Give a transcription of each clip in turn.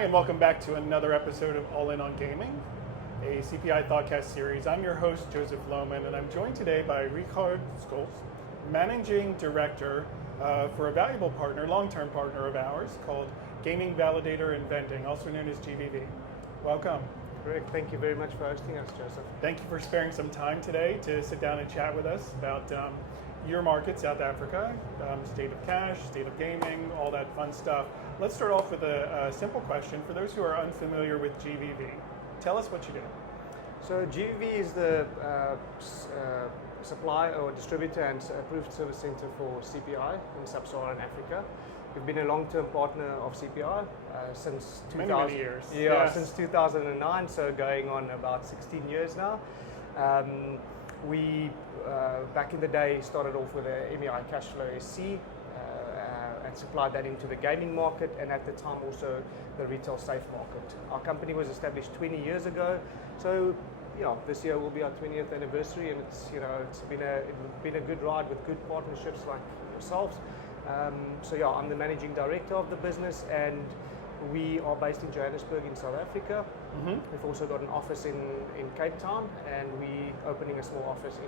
Hi, and welcome back to another episode of All In on Gaming, a CPI Thoughtcast series. I'm your host, Joseph Lohmann, and I'm joined today by Rigardt Scholtz, Managing Director for a valuable partner, long-term partner of ours, called Gaming Validator and Vending, also known as GVV. Welcome. Great, thank you very much for hosting us, Joseph. Thank you for sparing some time today to sit down and chat with us about your market, South Africa, state of cash, state of gaming, all that fun stuff. Let's start off with a simple question. For those who are unfamiliar with GVV, tell us what you do. So GVV is the supply or distributor and approved service center for CPI in Sub-Saharan Africa. We've been a long-term partner of CPI since many years. Yeah, yes. Since 2009, so going on about 16 years now. We, back in the day, started off with a MEI Cashflow SC and supplied that into the gaming market, and at the time also the retail safe market. Our company was established 20 years ago, so this year will be our 20th anniversary, and it's been a good ride with good partnerships like yourselves. I'm the managing director of the business, and we are based in Johannesburg in South Africa. Mm-hmm. We've also got an office in Cape Town, and we're opening a small office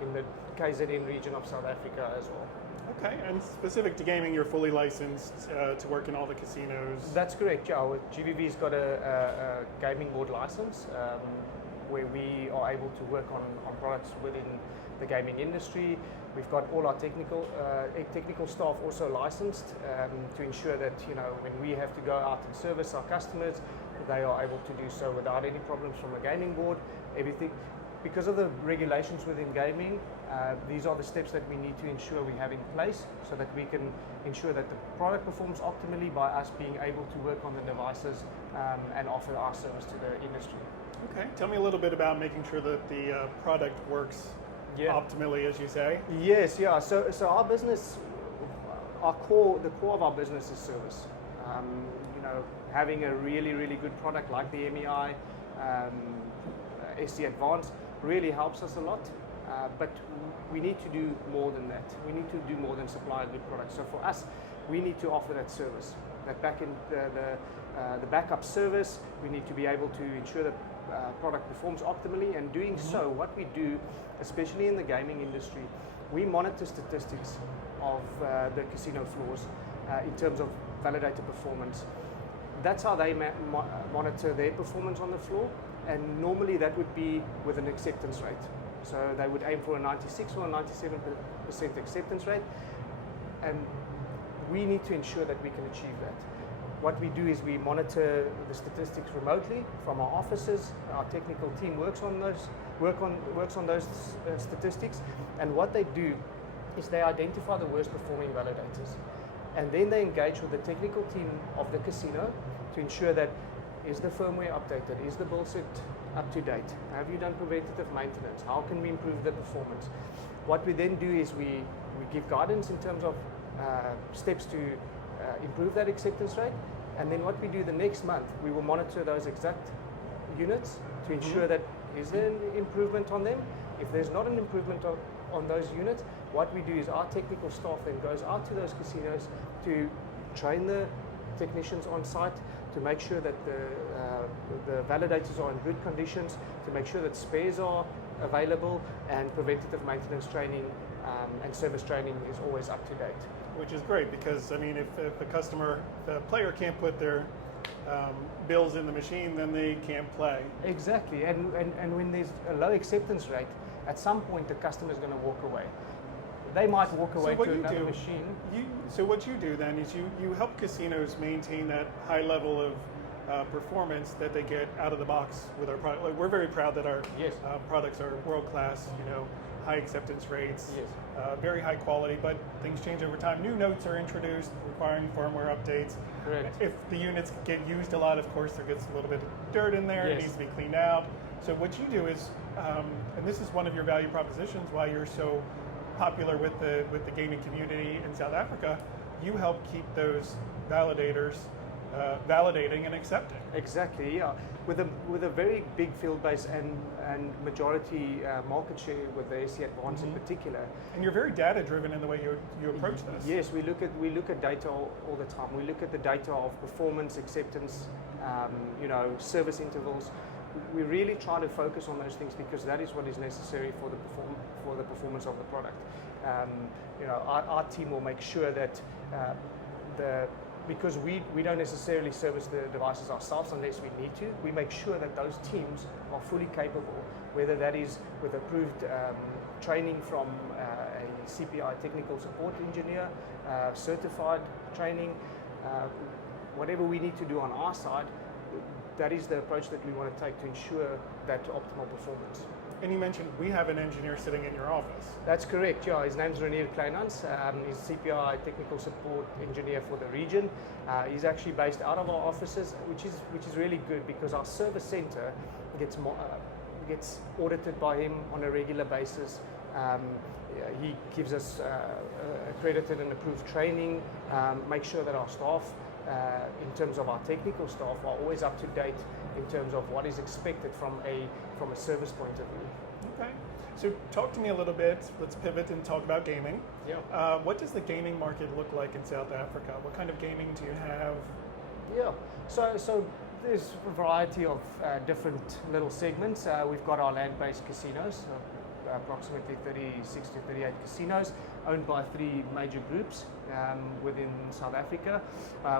in the KZN region of South Africa as well. Okay, and specific to gaming, you're fully licensed to work in all the casinos? That's correct, yeah. GVV's got a gaming board license where we are able to work on products within the gaming industry. We've got all our technical staff also licensed to ensure that when we have to go out and service our customers, they are able to do so without any problems from a gaming board. Everything, because of the regulations within gaming, these are the steps that we need to ensure we have in place so that we can ensure that the product performs optimally by us being able to work on the devices and offer our service to the industry. Okay, tell me a little bit about making sure that the product works optimally, as you say. Yes, yeah. So our business, the core of our business is service. Having a really good product like the MEI SC Advanced really helps us a lot. But we need to do more than that. We need to do more than supply a good product. So for us, we need to offer that service, that the backup service. We need to be able to ensure that product performs optimally, and doing so, what we do, especially in the gaming industry, we monitor statistics of the casino floors in terms of validator performance. That's how they monitor their performance on the floor, and normally that would be with an acceptance rate. So they would aim for a 96 or a 97% acceptance rate, and we need to ensure that we can achieve that. What we do is we monitor the statistics remotely from our offices. Our technical team works on those statistics, and what they do is they identify the worst performing validators, and then they engage with the technical team of the casino to ensure that is the firmware updated, is the build set up to date, have you done preventative maintenance, how can we improve the performance. What we then do is we give guidance in terms of steps to improve that acceptance rate, and then what we do the next month, we will monitor those exact units to ensure that is there an improvement on them. If there's not an improvement on those units, what we do is our technical staff then goes out to those casinos to train the technicians on site, to make sure that the validators are in good conditions, to make sure that spares are available, and preventative maintenance training and service training is always up to date. Which is great, because I mean, if the player can't put their bills in the machine, then they can't play. Exactly, and when there's a low acceptance rate, at some point the customer is going to walk away. They might walk away to another machine. So what you do then is you help casinos maintain that high level of performance that they get out of the box with our product. Like, we're very proud that our products are world class. High acceptance rates, very high quality, but things change over time. New notes are introduced requiring firmware updates. Correct. If the units get used a lot, of course, there gets a little bit of dirt in there. It needs to be cleaned out. So what you do is, and this is one of your value propositions, why you're so popular with the gaming community in South Africa, you help keep those validators validating and accepting. Exactly, yeah. With a very big field base and majority market share with the SC Advance in particular. And you're very data driven in the way you approach this. Yes, we look at data all the time. We look at the data of performance, acceptance, service intervals. We really try to focus on those things because that is what is necessary for the performance of the product. Our team will make sure that because we don't necessarily service the devices ourselves unless we need to, we make sure that those teams are fully capable, whether that is with approved training from a CPI technical support engineer, certified training, whatever we need to do on our side. That is the approach that we want to take to ensure that optimal performance. And you mentioned we have an engineer sitting in your office. That's correct, yeah. His name's Rigardt Scholtz. He's CPI technical support engineer for the region. He's actually based out of our offices, which is really good because our service center gets audited by him on a regular basis. He gives us accredited and approved training, make sure that our staff, in terms of our technical staff, are always up to date in terms of what is expected from a service point of view. Okay, so talk to me a little bit. Let's pivot and talk about gaming. Yeah. What does the gaming market look like in South Africa? What kind of gaming do you have? Yeah, so there's a variety of different little segments. We've got our land-based casinos, approximately 36 to 38 casinos, owned by 3 major groups within South Africa.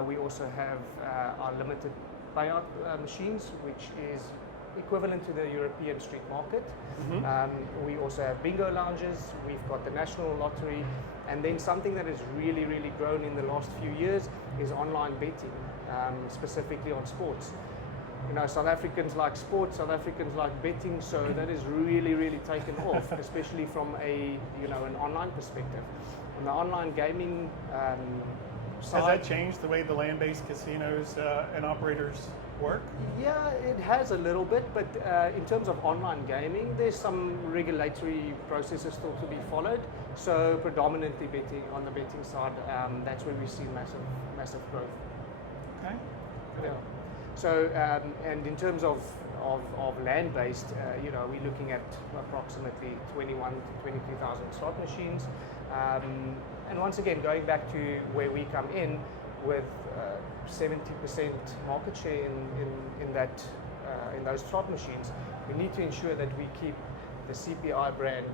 We also have our limited payout machines, which is equivalent to the European street market. We also have bingo lounges, we've got the national lottery, and then something that has really, really grown in the last few years is online betting, specifically on sports. South Africans like sports, South Africans like betting, so that is really, really taken off, especially from an online perspective. On the online gaming side, has that changed the way the land-based casinos and operators work? Yeah, it has a little bit, but in terms of online gaming, there's some regulatory processes still to be followed. So predominantly betting on the betting side, that's where we've seen massive growth. Okay. Yeah. So and in terms of land-based, we're looking at approximately 21 to 22,000 slot machines. And once again, going back to where we come in with 70% market share in those slot machines, we need to ensure that we keep the CPI brand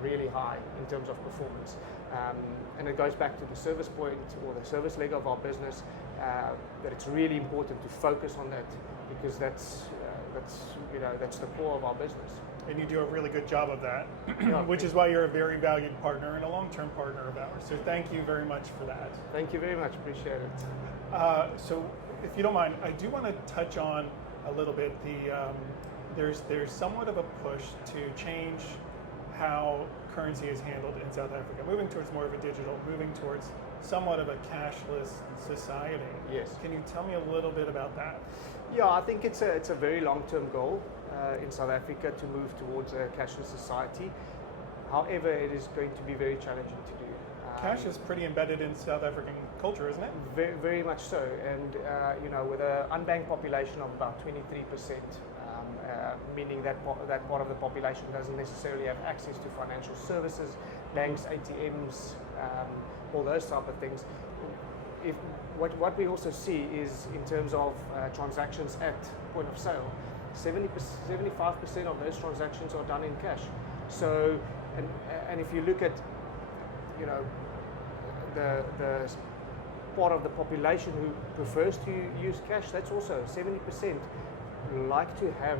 really high in terms of performance. And it goes back to the service point or the service leg of our business, that it's really important to focus on that because that's the core of our business. And you do a really good job of that, Yeah. which is why you're a very valued partner and a long-term partner of ours. So thank you very much for that. Thank you very much. Appreciate it. So if you don't mind, I do want to touch on a little bit there's somewhat of a push to change how currency is handled in South Africa, moving towards more of a digital, moving towards somewhat of a cashless society. Yes. Can you tell me a little bit about that? Yeah, I think it's a very long-term goal in South Africa to move towards a cashless society. However, it is going to be very challenging to do. Cash is pretty embedded in South African culture, isn't it? Very, very much so. And with an unbanked population of about 23%, meaning that part of the population doesn't necessarily have access to financial services, banks, ATMs, all those type of things. What we also see is in terms of transactions at point of sale, 75% of those transactions are done in cash. So, and if you look at, the part of the population who prefers to use cash, that's also 70% like to have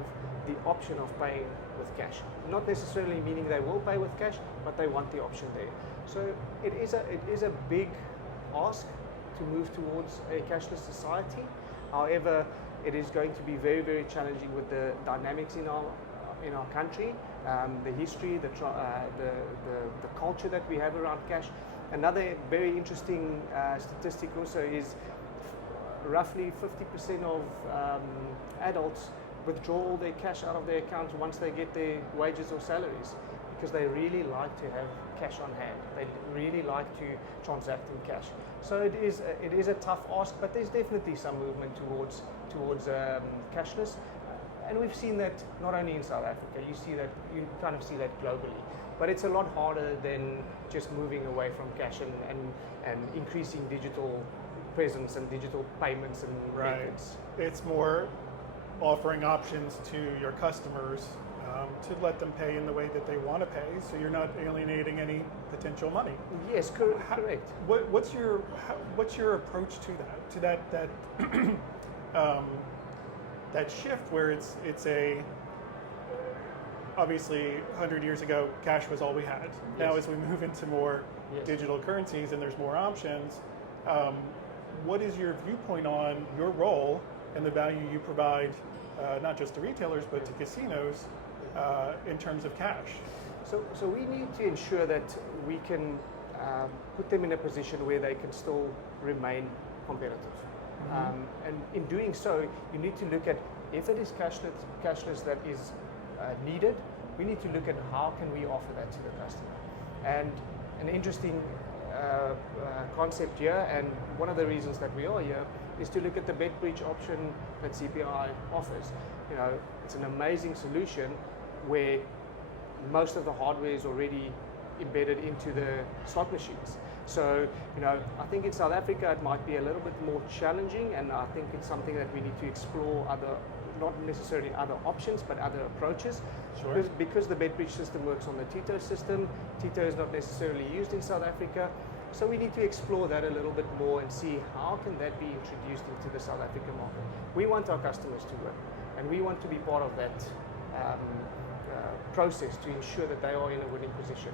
the option of paying with cash. Not necessarily meaning they will pay with cash, but they want the option there. So it is a big ask to move towards a cashless society. However, it is going to be very, very challenging with the dynamics in our country, the history, the culture that we have around cash. Another very interesting statistic also is roughly 50% of adults withdraw all their cash out of their accounts once they get their wages or salaries, because they really like to have cash on hand. They really like to transact in cash. So it is a tough ask, but there's definitely some movement towards cashless, and we've seen that not only in South Africa. You kind of see that globally, but it's a lot harder than just moving away from cash and increasing digital presence and digital payments and methods. It's more offering options to your customers to let them pay in the way that they want to pay, so you're not alienating any potential money. Yes, correct. What's your approach to that that shift where it's a obviously 100 years ago cash was all we had. Yes. Now as we move into more digital currencies and there's more options, what is your viewpoint on your role and the value you provide not just to retailers but to casinos in terms of cash? So we need to ensure that we can put them in a position where they can still remain competitive. And in doing so, you need to look at if it is cashless that is needed, we need to look at how can we offer that to the customer. And an interesting concept here, and one of the reasons that we are here, is to look at the bet bridge option that CPI offers. You know, it's an amazing solution where most of the hardware is already embedded into the slot machines. So, you know, I think in South Africa it might be a little bit more challenging, and I think it's something that we need to explore not necessarily other options, but other approaches. Sure. Because the bet bridge system works on the TITO system. TITO is not necessarily used in South Africa. So we need to explore that a little bit more and see how can that be introduced into the South African market. We want our customers to win, and we want to be part of that process to ensure that they are in a winning position.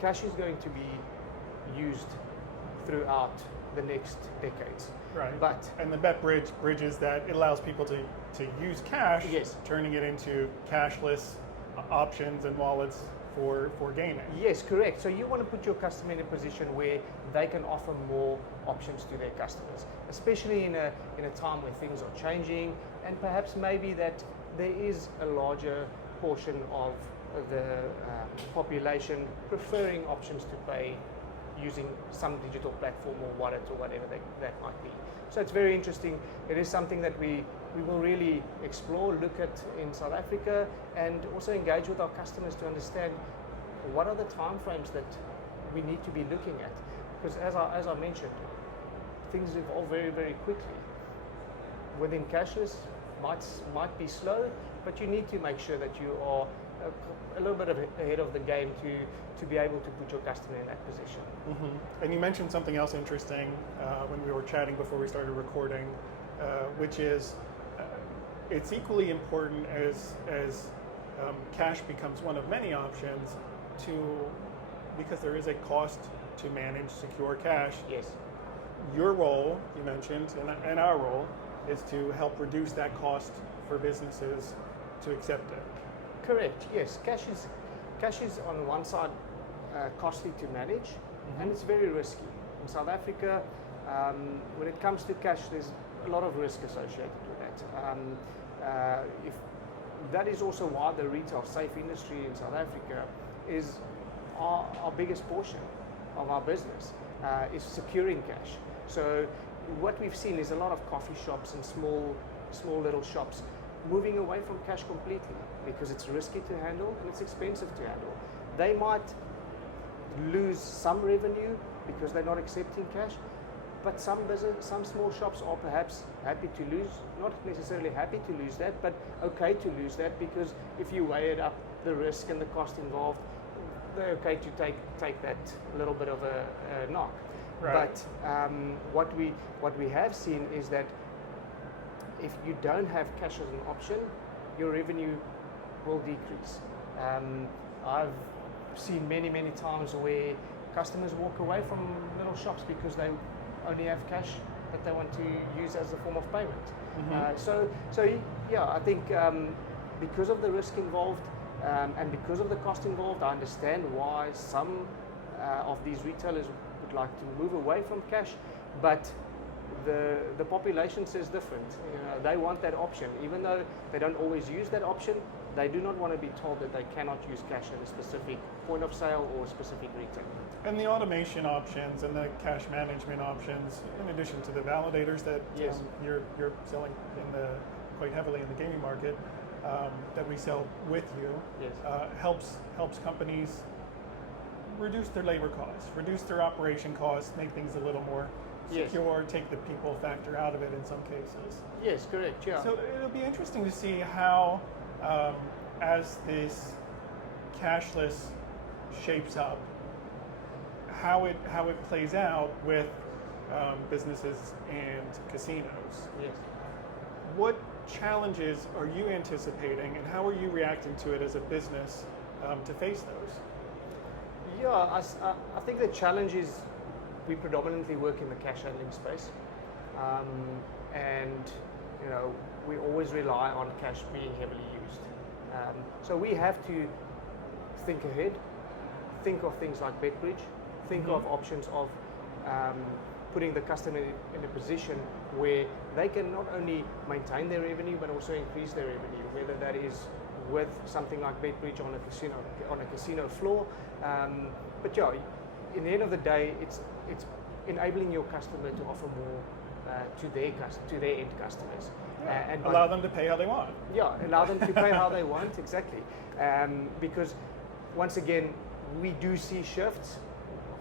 Cash is going to be used throughout the next decades. Right. But and the bet bridge bridges that. It allows people to use cash, yes, turning it into cashless options and wallets for gaming. Yes, correct. So you want to put your customer in a position where they can offer more options to their customers, especially in a time where things are changing, and perhaps maybe that there is a larger portion of the population preferring options to pay using some digital platform or wallet or whatever that might be. So it's very interesting. It is something that we will really explore, look at in South Africa, and also engage with our customers to understand what are the timeframes that we need to be looking at. Because as I mentioned, things evolve very, very quickly. Within cashless, might be slow, but you need to make sure that you are a little bit ahead of the game to be able to put your customer in that position. Mm-hmm. And you mentioned something else interesting when we were chatting before we started recording, which is it's equally important as cash becomes one of many options because there is a cost to manage secure cash. Yes. Your role, you mentioned, and our role is to help reduce that cost for businesses to accept it. Correct. Yes. Cash is on one side costly to manage, and it's very risky. In South Africa, when it comes to cash, there's a lot of risk associated with that. If that is also why the retail safe industry in South Africa is our biggest portion of our business, is securing cash. So what we've seen is a lot of coffee shops and small little shops moving away from cash completely because it's risky to handle and it's expensive to handle. They might lose some revenue because they're not accepting cash, but some small shops are perhaps happy to lose, not necessarily happy to lose that, but okay to lose that, because if you weigh it up, the risk and the cost involved, they're okay to take that little bit of a knock. Right. But what we have seen is that if you don't have cash as an option, your revenue will decrease. I've seen many times where customers walk away from little shops because they only have cash that they want to use as a form of payment. Mm-hmm. So yeah, I think because of the risk involved and because of the cost involved, I understand why some of these retailers would like to move away from cash, but the population says different. You know, they want that option, even though they don't always use that option. They do not want to be told that they cannot use cash at a specific point of sale or a specific retailer. And the automation options and the cash management options, in addition to the validators that Yes. You're selling quite heavily in the gaming market, that we sell with you, Yes. helps companies reduce their labor costs, reduce their operation costs, make things a little more Yes. secure, take the people factor out of it in some cases. Yes, correct. Yeah. So it'll be interesting to see how, as this cashless shapes up, how it plays out with businesses and casinos. Yes. What challenges are you anticipating, and how are you reacting to it as a business to face those? Yeah, I think the challenge is we predominantly work in the cash handling space, and you know we always rely on cash being heavily used. So we have to think ahead, think of things like BetBridge, think of options of putting the customer in a position where they can not only maintain their revenue but also increase their revenue, whether that is with something like BetBridge on a casino floor. But yeah, in the end of the day, it's enabling your customer to offer more to their end customers. Yeah. And allow them to pay how they want. Yeah, allow them to pay how they want, exactly. Because once again, we do see shifts.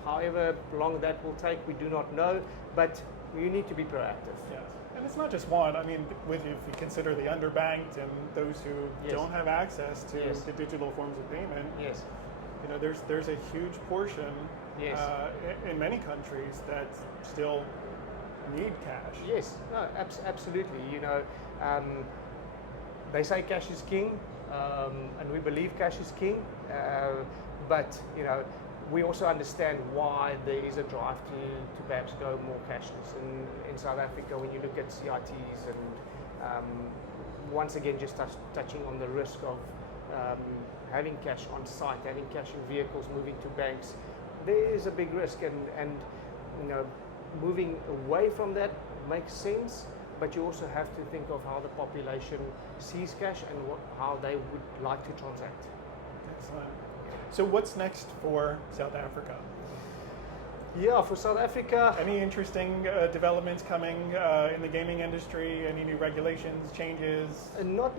However long that will take, we do not know, but you need to be proactive. Yes. And it's not just one. I mean, if you consider the underbanked and those who Yes. don't have access to Yes. the digital forms of payment, Yes. you know, there's a huge portion Yes. in many countries that still need cash. Yes, no, absolutely. You know, they say cash is king, and we believe cash is king. But you know, we also understand why there is a drive to perhaps go more cashless. In South Africa, when you look at CITs and once again, just touching on the risk of having cash on site, having cash in vehicles, moving to banks, there is a big risk, and you know, moving away from that makes sense, but you also have to think of how the population sees cash and how they would like to transact. Excellent. So what's next for South Africa? Yeah, for South Africa, Any interesting developments coming in the gaming industry? Any new regulations, changes? not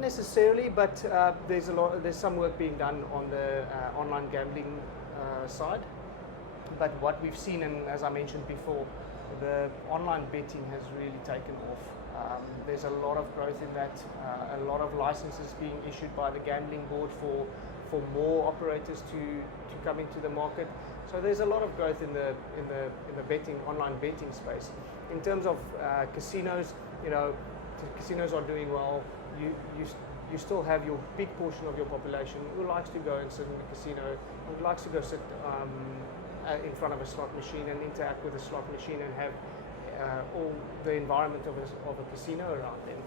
necessarily, but there's some work being done on the online gambling side. But what we've seen, and as I mentioned before, the online betting has really taken off. There's a lot of growth in that, a lot of licenses being issued by the gambling board for more operators to come into the market. So there's a lot of growth in the betting, online betting space. In terms of casinos, you know, casinos are doing well. You still have your big portion of your population who likes to go and sit in the casino, who likes to go sit in front of a slot machine and interact with a slot machine and have all the environment of a casino around them.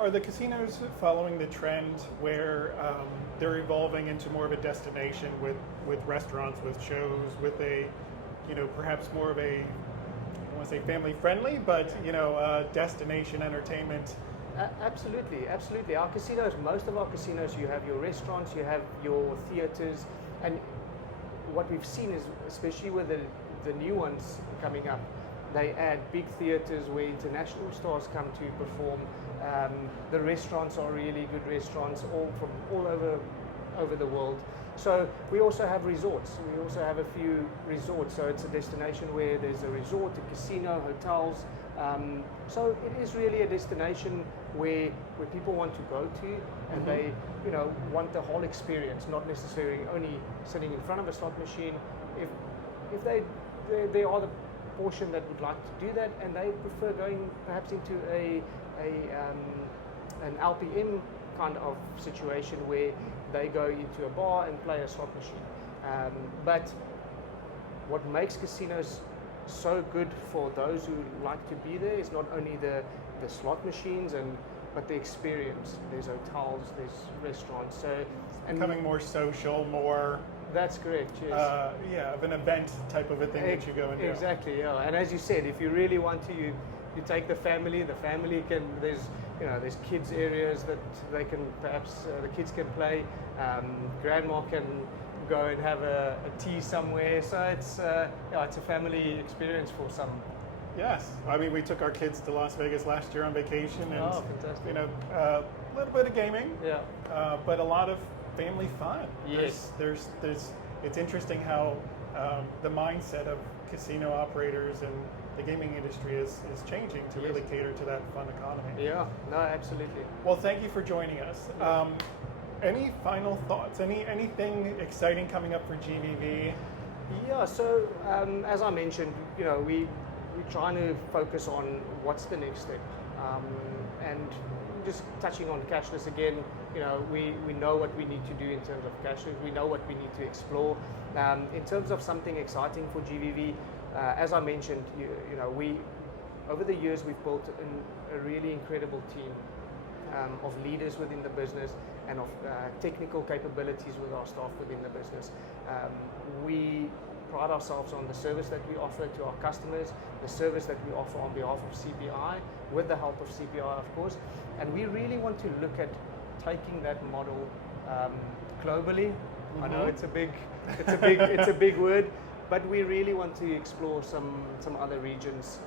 Are the casinos following the trend where they're evolving into more of a destination with restaurants, with shows, with a, you know, perhaps more of a, I don't want to say family friendly, but you know, destination entertainment? Absolutely. Our casinos, most of our casinos, you have your restaurants, you have your theaters, and what we've seen is, especially with the new ones coming up, they add big theaters where international stars come to perform. The restaurants are really good restaurants, all from all over the world. So we also have resorts. We also have a few resorts. So it's a destination where there's a resort, a casino, hotels. So it is really a destination where people want to go to, and they, you know, want the whole experience, not necessarily only sitting in front of a slot machine. If they are the portion that would like to do that, and they prefer going perhaps into an LPM kind of situation where they go into a bar and play a slot machine. But what makes casinos so good for those who like to be there is not only the slot machines but the experience. There's hotels, there's restaurants. So it's becoming more social, more That's correct, yes. Of an event type of a thing that you go and do. Exactly, yeah. And as you said, if you really want to, you take the family can, there's kids areas that they can perhaps, the kids can play, grandma can go and have a tea somewhere, so it's a family experience for some. Yes, I mean we took our kids to Las Vegas last year on vacation, and fantastic. A little bit of gaming, but a lot of family fun. Yes, there's it's interesting how the mindset of casino operators and the gaming industry is changing to really cater to that fun economy. Yeah, no, absolutely. Well, thank you for joining us. Any final thoughts? Anything exciting coming up for GVV? Yeah, so as I mentioned, we're trying to focus on what's the next step, and just touching on cashless again. We know what we need to do in terms of cashless. We know what we need to explore. In terms of something exciting for GVV, as I mentioned, we over the years we've built a really incredible team of leaders within the business and of technical capabilities with our staff within the business. We pride ourselves on the service that we offer to our customers, the service that we offer on behalf of CPI, with the help of CPI, of course, and we really want to look at taking that model globally. I know it's a big word, but we really want to explore some other regions.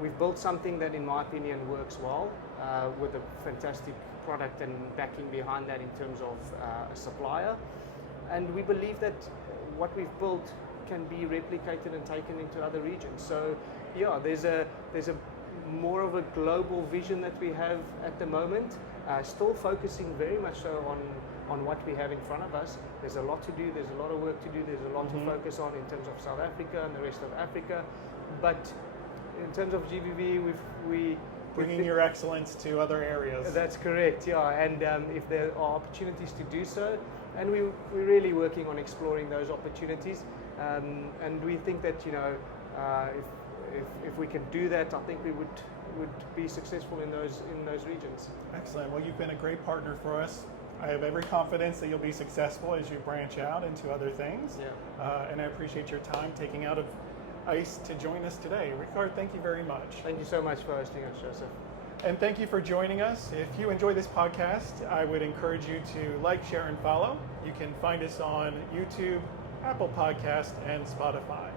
We've built something that, in my opinion, works well with a fantastic product and backing behind that in terms of a supplier, and we believe that what we've built can be replicated and taken into other regions. So there's a more of a global vision that we have at the moment, still focusing very much so on what we have in front of us. There's a lot to do, there's a lot of work to do, there's a lot to focus on in terms of South Africa and the rest of Africa, but in terms of GVV, we bringing your excellence to other areas. That's correct, and if there are opportunities to do so, and we're really working on exploring those opportunities, and we think that if we can do that, I think we would be successful in those regions. Excellent. Well, you've been a great partner for us. I have every confidence that you'll be successful as you branch out into other things. And I appreciate your time taking out of ICE to join us today. Rigardt, thank you very much. Thank you so much for hosting us, Joseph. And thank you for joining us. If you enjoy this podcast, I would encourage you to like, share, and follow. You can find us on YouTube, Apple Podcast, and Spotify.